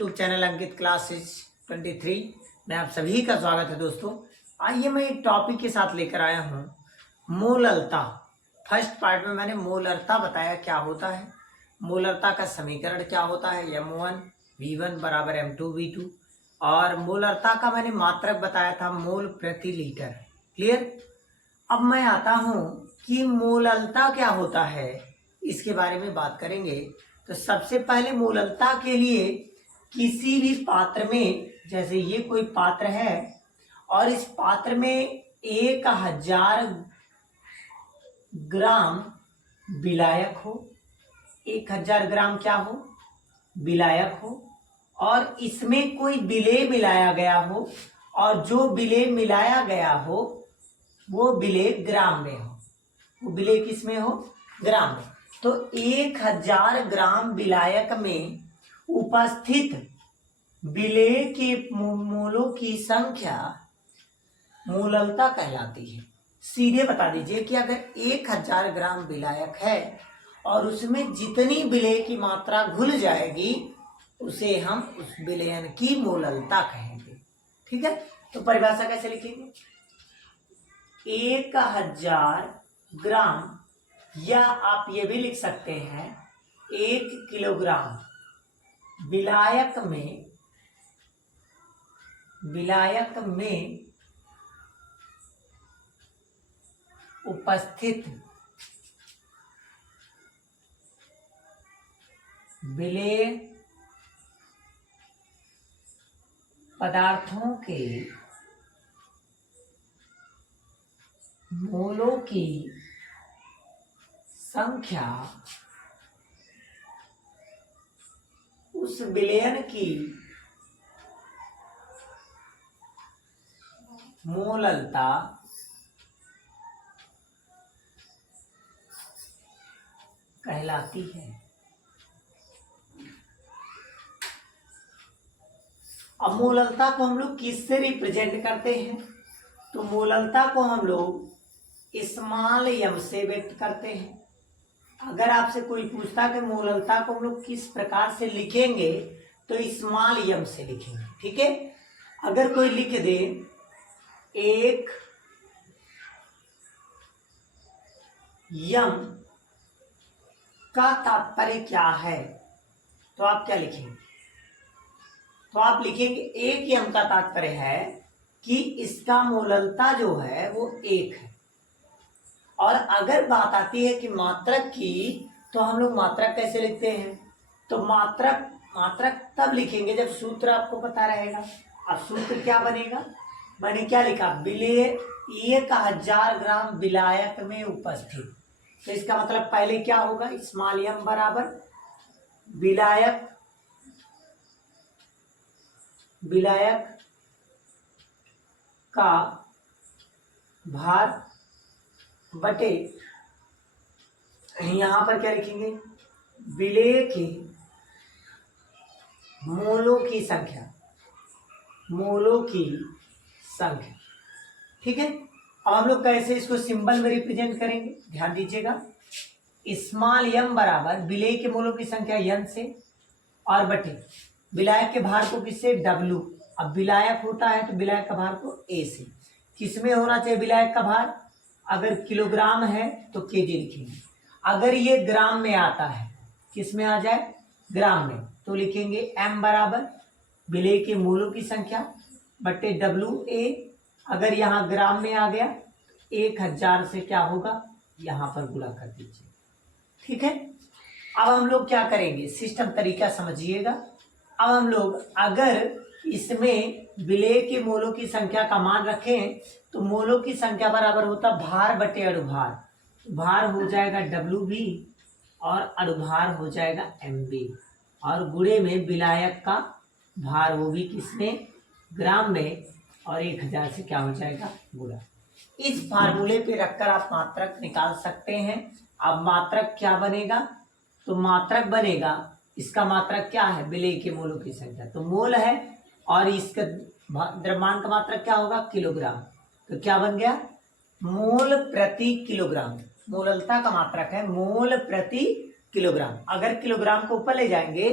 YouTube channel अंकित classes 23 में आप सभी का स्वागत है दोस्तों। आइए मैं एक टॉपिक के साथ लेकर आया हूँ मोलरता। फर्स्ट पार्ट में मैंने मोलरता बताया क्या होता है, मोलरता का समीकरण क्या होता है, M1 V1 बराबर M2 V2, और मोलरता का मैंने मात्रक बताया था मोल प्रति लीटर। क्लियर। अब मैं आता हूँ कि मोलरता क्या होता है, इसके बारे में बात करेंगे। तो सबसे पहले मोलरता के लिए किसी भी पात्र में, जैसे ये कोई पात्र है और इस पात्र में 1000 ग्राम विलायक हो, 1000 ग्राम क्या हो, विलायक हो, और इसमें कोई विलेय मिलाया गया हो, और जो विलेय मिलाया गया हो वो विलेय ग्राम में हो, वो विलेय किस में हो, ग्राम में। तो 1000 ग्राम विलायक में उपस्थित विलेय के मोलों की संख्या मोलरता कहलाती है। सीधे बता दीजिए कि अगर 1000 ग्राम विलायक है और उसमें जितनी विलेय की मात्रा घुल जाएगी उसे हम उस विलयन की मोलरता कहेंगे। ठीक है। तो परिभाषा कैसे लिखेंगे, 1000 ग्राम, या आप ये भी लिख सकते हैं 1 किलोग्राम विलायक में उपस्थित विलेय पदार्थों के मोलों की संख्या उस विलयन की मोलरता कहलाती है। अब मोलरता को हम लोग किससे रिप्रेजेंट करते हैं, तो मोलरता को हम लोग स्मॉल m से व्यक्त करते हैं। अगर आपसे कोई पूछता कि मोलरता को हम लोग किस प्रकार से लिखेंगे, तो स्मॉल m से लिखेंगे। ठीक है। अगर कोई लिख दे 1 m का तात्पर्य क्या है, तो आप क्या लिखेंगे, तो आप लिखेंगे 1 m का तात्पर्य है कि इसका मोलरता जो है वो 1 है। और अगर बात आती है कि मात्रक की, तो हम लोग मात्रक कैसे लिखते हैं, तो मात्रक तब लिखेंगे जब सूत्र आपको पता रहेगा। अब सूत्र क्या बनेगा, मैंने क्या लिखा, विलेय 1000 ग्राम विलायक में उपस्थित। तो इसका मतलब पहले क्या होगा, स्मॉल m बराबर विलायक का भार बटे, यहां पर क्या लिखेंगे, विलेय के मोलों की संख्या, ठीक है। अब हम लोग कैसे इसको सिंबल में रिप्रेजेंट करेंगे, ध्यान दीजिएगा। स्मॉल m बराबर विलेय के मोलों की संख्या n से, और बटे विलायक के भार को किससे, W। अब विलायक होता है तो विलायक का भार को A से। किसमें होना चाहिए विलायक का भार, अगर किलोग्राम है तो केजी लिखेंगे, अगर ये ग्राम में आता है, किस में आ जाए, ग्राम में, तो लिखेंगे m बराबर विलेय के मोलों की संख्या बटे WA। अगर यहाँ ग्राम में आ गया 1000 से क्या होगा, यहाँ पर गुणा कर दीजिए। ठीक है। अब हम लोग क्या करेंगे, सिस्टम तरीका समझिएगा। अब हम लोग अगर इसमें विलेय के मोलों की संख्या का मान रखें, तो मोलों की संख्या बराबर होता भार बटे अणुभार। भार हो जाएगा WB और अणुभार हो जाएगा MB, और गुणे में विलायक का भार, वो भी किसमें, ग्राम में, और 1000 से क्या हो जाएगा, गुणा। इस फार्मूले पे रखकर आप मात्रक निकाल सकते हैं। अब मात्रक क्या बनेगा, तो मात्रक बनेगा, इसका मात्रक क्या है, विलेय के मोलों की संख्या, तो मोल है, और इसका द्रव्यमान का मात्रक क्या होगा, किलोग्राम। तो क्या बन गया, मोल प्रति किलोग्राम। मोलरता का मात्रक है मोल प्रति किलोग्राम। अगर किलोग्राम को ऊपर ले जाएंगे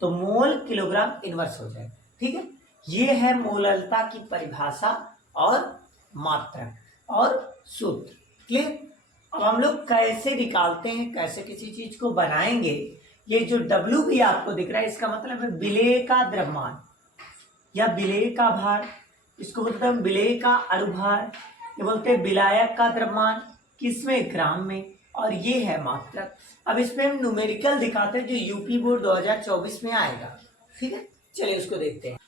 तो मोल किलोग्राम इनवर्स हो जाएगा। ठीक है, ये है मोललता की परिभाषा और मात्रक और सूत्र। क्लियर। अब हम लोग कैसे निकालते हैं, कैसे किसी चीज को बनाएंगे। ये जो W भी आपको दिख रहा है इसका मतलब है विलेय का द्रव्यमान या विलेय का भार, इसको बोलते हैं विलेय का अनुभार, ये बोलते हैं विलायक का द्रव्यमान, किसमें, ग्राम में, और ये है मात्रक। अब इस पे हम न्यूमेरिकल दिखाते हैं जो यूपी बोर्ड 2024 में आएगा। ठीक है, चलिए उसको देखते हैं।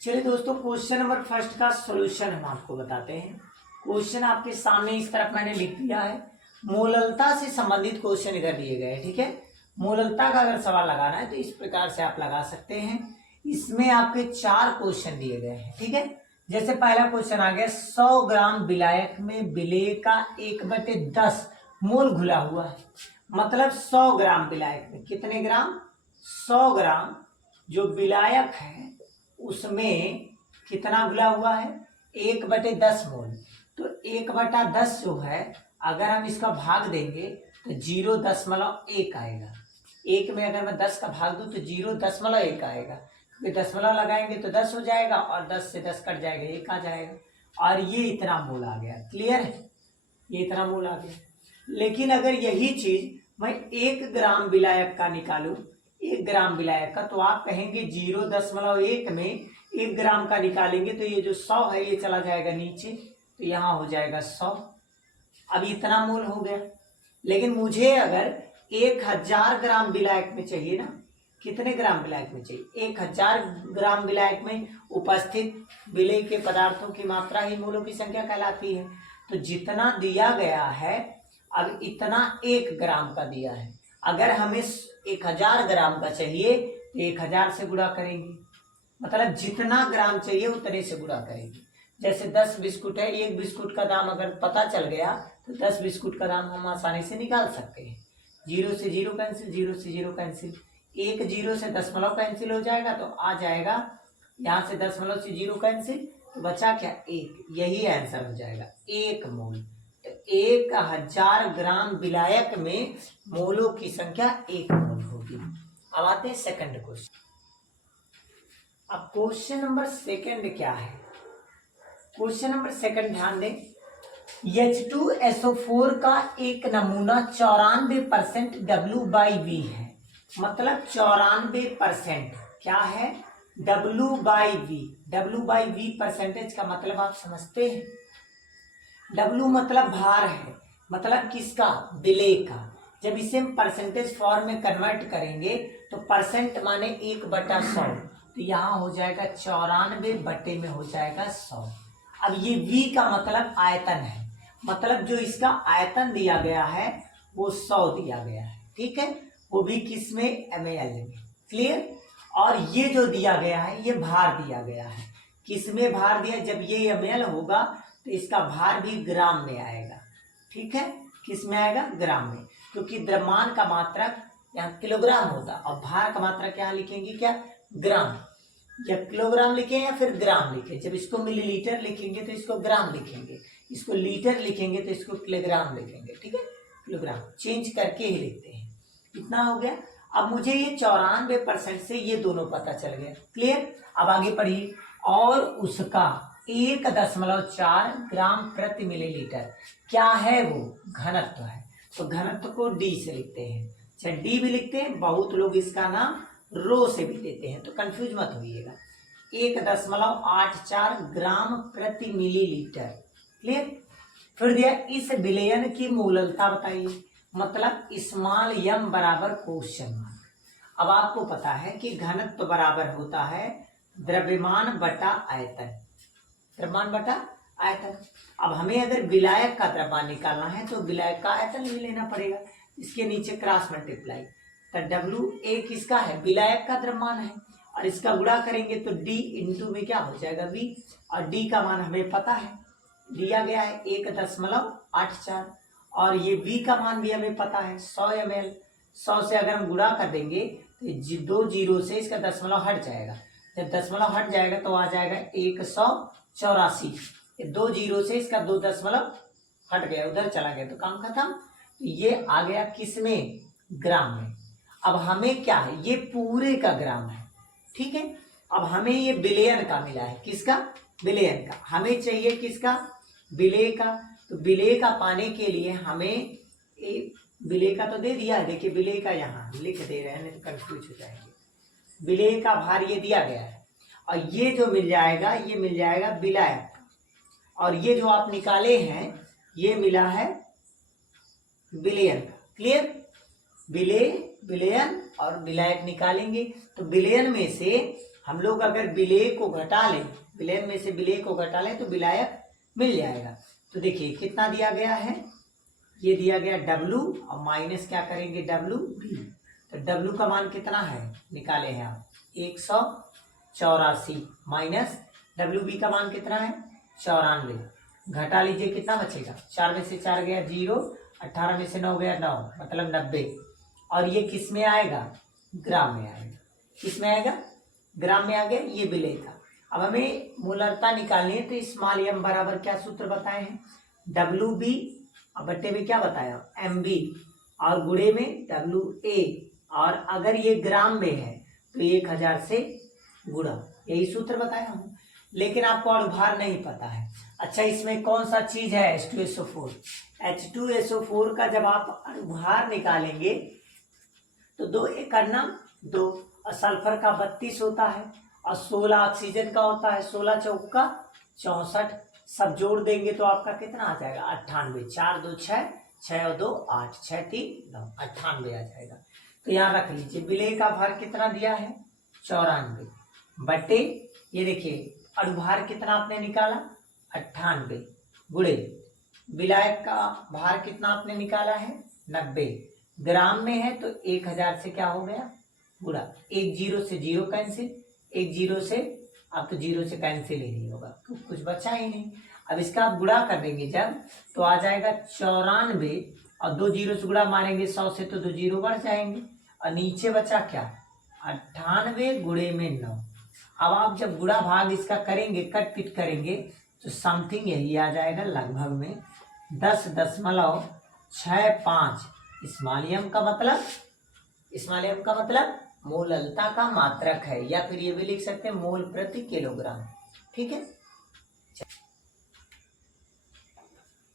चलिए दोस्तों, क्वेश्चन नंबर फर्स्ट का सॉल्यूशन हम आपको बताते हैं। क्वेश्चन आपके सामने इस तरफ मैंने लिख दिया है। मोललता से संबंधित क्वेश्चन इधर दिए गए हैं। ठीक है, मोललता का अगर सवाल लगाना है तो इस प्रकार से आप लगा सकते हैं। इसमें आपके 4 क्वेश्चन दिए गए हैं। ठीक है, जैसे पहला क्वेश्चन आ गया 100 ग्राम विलायक में विलेय का 1/10 मोल घुला हुआ है। मतलब 100 ग्राम विलायक में कितने ग्राम, 100 ग्राम जो विलायक है उसमें कितना घुला हुआ है, 1/10 मोल। तो 1/10 जो है अगर हम इसका भाग देंगे तो 0.1 आएगा। 1 में अगर मैं 10 का भाग दूं तो 0.1 आएगा, क्योंकि दशमलव लगाएंगे तो 10 हो जाएगा और 10 से 10 कट जाएगा, 1 आ जाएगा और ये इतना मोल आ गया। क्लियर है, ये इतना मोल आ गया। लेकिन अगर यही चीज मैं 1 ग्राम विलायक का निकालूं, 1 ग्राम विलायक का, तो आप कहेंगे 0.1 में 1 ग्राम का निकालेंगे तो ये जो 100 है ये चला जाएगा नीचे, तो यहाँ हो जाएगा 100। अब इतना मोल हो गया। लेकिन मुझे अगर 1000 ग्राम विलायक में चाहिए ना, कितने ग्राम विलायक में चाहिए, 1000 ग्राम विलायक में उपस्थित विलेय के पदार्थों की मात्रा ही मोलों की संख्या कहलाती है। तो जितना दिया गया है अब इतना 1 ग्राम का दिया है। अगर हमें 1000 ग्राम का चाहिए तो 1000 से गुणा करेंगे, मतलब जितना ग्राम चाहिए उतने से गुणा करेंगे। जैसे 10 बिस्कुट है, 1 बिस्कुट का दाम अगर पता चल गया तो 10 बिस्कुट का दाम हम आसानी से निकाल सकते हैं। 0 से 0 कैंसिल, 0 से 0 कैंसिल, 1 0 से दशमलव कैंसिल हो जाएगा तो आ जाएगा, यहाँ से दशमलव से 0 कैंसिल, तो बचा क्या, 1। यही आंसर हो जाएगा, 1 मोल। तो 1000 ग्राम विलायक में मोलों की संख्या 1 मोल होगी। अब आते हैं सेकंड क्वेश्चन। अब क्वेश्चन नंबर सेकंड क्या है, क्वेश्चन नंबर सेकंड ध्यान दें। H2SO4 का एक नमूना 94% W/V है। मतलब 94% क्या है, W/V। W/V परसेंटेज का मतलब आप समझते हैं। W मतलब भार है, मतलब किसका, विलेय का। जब इसे हम परसेंटेज फॉर्म में कन्वर्ट करेंगे तो परसेंट माने 1/100, तो यहाँ हो जाएगा 94 बटे में हो जाएगा 100। अब ये V का मतलब आयतन है, मतलब जो इसका आयतन दिया गया है वो 100 दिया गया है। ठीक है, वो भी किस में, ml में। क्लियर। और ये जो दिया गया है ये भार दिया गया है, किस में भार दिया, जब ये ml होगा तो इसका भार भी ग्राम में आएगा। ठीक है, किस में आएगा, ग्राम में, क्योंकि द्रव्यमान का मात्रक यहाँ किलोग्राम होता और भार का मात्रक यहाँ लिखेंगे क्या, ग्राम। या किलोग्राम लिखें या फिर ग्राम लिखें, जब इसको मिलीलीटर लिखेंगे तो इसको ग्राम लिखेंगे, इसको लीटर लिखेंगे तो इसको किलोग्राम लिखेंगे। ठीक है, किलोग्राम चेंज करके ही लिखते हैं। इतना हो गया। अब मुझे ये 94% से ये दोनों पता चल गया। क्लियर। अब आगे पढ़िए। और उसका 1.4 ग्राम प्रति मिलीलीटर क्या है, वो घनत्व है। तो घनत्व को D से लिखते हैं। अच्छा, D भी लिखते हैं, बहुत लोग इसका नाम रो से भी देते हैं, तो कंफ्यूज मत होइएगा। 1.84 ग्राम प्रति मिलीलीटर। क्लियर। फिर दिया इस विलयन की मोललता बताइए, मतलब स्मॉल m बराबर क्वेश्चन मार्क। अब आपको पता है कि घनत्व बराबर होता है द्रव्यमान बटा आयतन, द्रव्यमान बटा आयतन। अब हमें अगर विलायक का द्रव्यमान निकालना है तो विलायक का आयतन भी लेना पड़ेगा, इसके नीचे क्रॉस मल्टीप्लाई। तो W किसका है, विलायक का द्रव्यमान है, और इसका गुणा करेंगे तो D इंटू में क्या हो जाएगा, V। और D का मान हमें पता है, दिया गया है 1.84, और ये V का मान भी हमें पता है 100 ml। 100 से अगर हम गुणा कर देंगे तो 2 जीरो से इसका दशमलव हट जाएगा, जब दशमलव हट जाएगा तो आ जाएगा 184। 2 जीरो से इसका 2 दशमलव हट गया, उधर चला गया तो काम खत्म। तो ये आ गया किस में, ग्राम में। अब हमें क्या है, ये पूरे का ग्राम है, ठीक है। अब हमें ये बिलियन का मिला है, किसका, बिलियन का। हमें चाहिए किसका, बिले का। तो बिले का पाने के लिए हमें बिले का तो दे दिया है, देखिए बिले का यहाँ लिख दे रहे हैं, नहीं तो कंफ्यूज हो जाएंगे। बिले का भार ये दिया गया है, और ये जो मिल जाएगा ये मिल जाएगा बिलायक, और ये जो आप निकाले हैं ये मिला है बिलियन का। क्लियर, बिले, बिलियन और बिलायक निकालेंगे। तो बिलियन में से हम लोग अगर बिले को घटा लें, बिलियन में से बिले को घटा लें तो बिलायक मिल जाएगा। तो देखिए कितना दिया गया है, ये दिया गया W और माइनस क्या करेंगे W। तो W का मान कितना है, निकाले हैं आप 184 माइनस WB का मान कितना है 94, घटा लीजिए कितना बचेगा, 4 में से 4 गया 0, 18 में से 9 गया 9, मतलब 90। और ये किस में आएगा, ग्राम में आएगा। किस में आएगा, ग्राम में आ गया, ये बिले का। अब हमें मूलरता निकालनी है, तो स्मॉल m बराबर क्या सूत्र बताए हैं, WB और बट्टे में क्या बताया MB, और गुणे में WA, और अगर ये ग्राम में है तो 1000 से गुणा, यही सूत्र बताया हूँ। लेकिन आपको अणुभार नहीं पता है। अच्छा, इसमें कौन सा चीज है H2SO4। H2SO4 का जब आप अणुभार निकालेंगे तो 2 एकड़ नाम 2, और सल्फर का 32 होता है, और 16 ऑक्सीजन का होता है, 16 चौका 64, सब जोड़ देंगे तो आपका कितना आ जाएगा 98, 4 2 6, 6 और 2 8, 6 3 9, 98 आ जाएगा। तो यहाँ रख लीजिए, बिले का भार कितना दिया है 94, बटे ये देखिए अणुभार कितना आपने निकाला 98, गुणे विलायक का भार कितना आपने निकाला है 90, ग्राम में है तो 1000 से क्या हो गया गुणा, 1 0 से 0 कैंसिल, 1 0 से अब तो 0 से कैंसिल ही नहीं होगा, तो कुछ बचा ही नहीं। अब इसका आप गुणा कर देंगे जब, तो आ जाएगा 94, और 2 0 से गुणा मारेंगे 100 से तो 2 0 बढ़ जाएंगे, और नीचे बचा क्या 98 गुणे में 9। अब आप जब गुणा भाग इसका करेंगे, कट पिट करेंगे, तो समथिंग यही आ जाएगा, लगभग में 10.65 स्मॉल का मतलब मोललता का मात्रक है, या फिर ये भी लिख सकते हैं मोल प्रति किलोग्राम। ठीक है,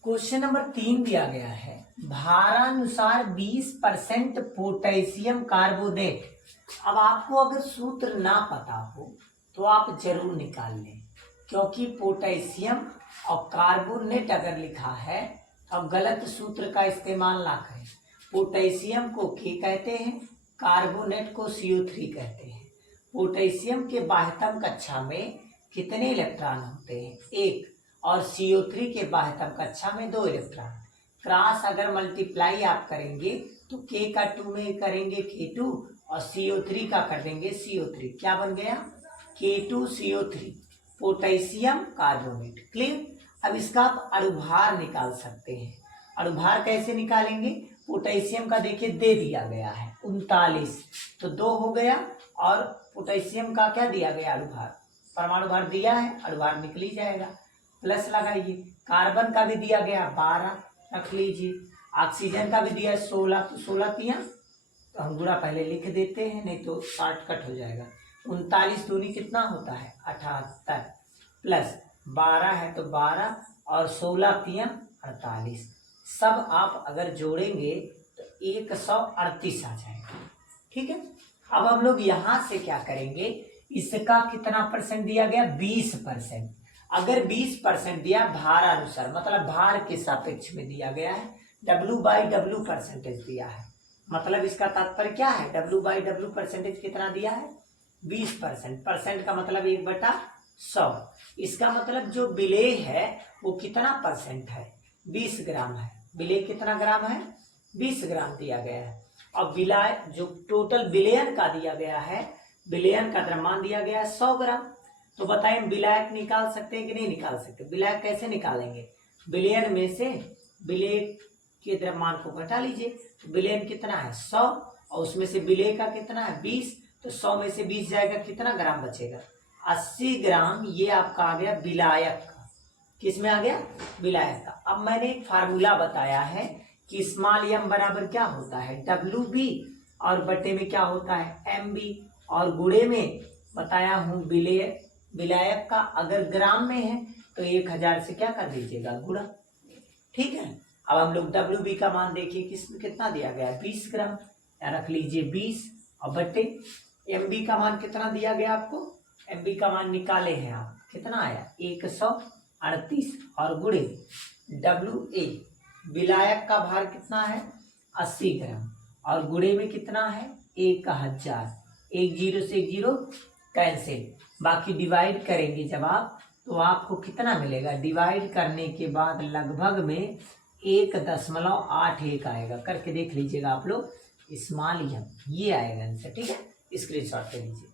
क्वेश्चन नंबर 3 दिया गया है, भारानुसार 20% पोटेशियम कार्बोनेट। अब आपको अगर सूत्र ना पता हो तो आप जरूर निकाल लें, क्योंकि पोटेशियम और कार्बोनेट अगर लिखा है तो अब गलत सूत्र का इस्तेमाल ना करें। पोटेशियम को के कहते हैं, कार्बोनेट को CO3 कहते हैं। पोटेशियम के बाह्यतम कक्षा में कितने इलेक्ट्रॉन होते हैं 1, और CO3 के बाह्यतम कक्षा में 2 इलेक्ट्रॉन। क्रॉस अगर मल्टीप्लाई आप करेंगे तो K का 2 में करेंगे K2, और CO3 का कर देंगे CO3, क्या बन गया K2CO3 पोटेशियम कार्बोनेट। क्लियर, अब इसका आप अणुभार निकाल सकते हैं। अणुभार कैसे निकालेंगे, पोटेशियम का देखिए दे दिया गया है 39, तो 2 हो गया, और पोटेशियम का क्या दिया गया अणुभार, परमाणु भार दिया है, अणुभार निकल ही जाएगा, प्लस लगाइए। कार्बन का भी दिया गया 12, रख लीजिए। ऑक्सीजन का भी दिया 16, तो 16 तिया, तो हम गुणा पहले लिख देते हैं, नहीं तो शॉर्टकट हो जाएगा। 39 दूनी कितना होता है 78, प्लस 12 है तो 12, और 16 तिया 48, सब आप अगर जोड़ेंगे तो 138 आ जाएगा। ठीक है, अब हम लोग यहां से क्या करेंगे, इसका कितना परसेंट दिया गया 20%। अगर 20% दिया भार अनुसार, मतलब भार के सापेक्ष में दिया गया है, W/W परसेंटेज दिया है, मतलब इसका तात्पर्य क्या है, W/W परसेंटेज कितना दिया है 20%। परसेंट का मतलब 1/100। इसका मतलब जो बिले है वो कितना परसेंट है 20 ग्राम है। बिले कितना ग्राम है 20 ग्राम दिया गया है। अब विलाय जो टोटल बिलियन का दिया गया है, बिलियन का द्रव्यमान दिया गया है 100 ग्राम। तो बताइए विलायक निकाल सकते हैं कि नहीं निकाल सकते, विलायक कैसे निकालेंगे, बिलियन में से बिले के द्रव्यमान को घटा लीजिए, तो बिलियन कितना है 100, और उसमें से बिले का कितना है 20, तो 100 में से 20 जाएगा, कितना ग्राम बचेगा 80 ग्राम। ये आपका आ गया विलायक का, किस में आ गया विलायक का। अब मैंने एक फार्मूला बताया है कि स्मॉल m बराबर क्या होता है WB और बटे में क्या होता है MB, और गुणे में बताया हूं विलायक का अगर ग्राम में है तो 1000 से क्या कर दीजिएगा गुणा। ठीक है, अब हम लोग WB का मान देखिए कितना दिया गया है 20 ग्राम, रख लीजिए 20 और बटे MB का मान कितना दिया गया आपको, MB का मान निकाले हैं आप, कितना आया 138 और गुणे WA विलायक का भार कितना है 80 ग्राम और गुणे में कितना है 1000, एक जीरो से एक जीरो कैंसिल, बाकी डिवाइड करेंगे जब आप तो आपको कितना मिलेगा, डिवाइड करने के बाद लगभग में 1.81 आएगा, करके देख लीजिएगा आप लोग स्मॉल m, ये आएगा आंसर। ठीक है, स्क्रीनशॉट ले लीजिए।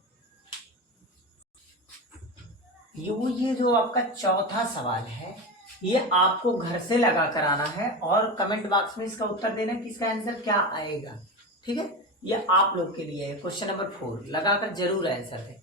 ये जो आपका चौथा सवाल है ये आपको घर से लगा कर आना है और कमेंट बॉक्स में इसका उत्तर देना कि इसका आंसर क्या आएगा। ठीक है, ये आप लोग के लिए है। क्वेश्चन नंबर 4 लगाकर जरूर आंसर दें।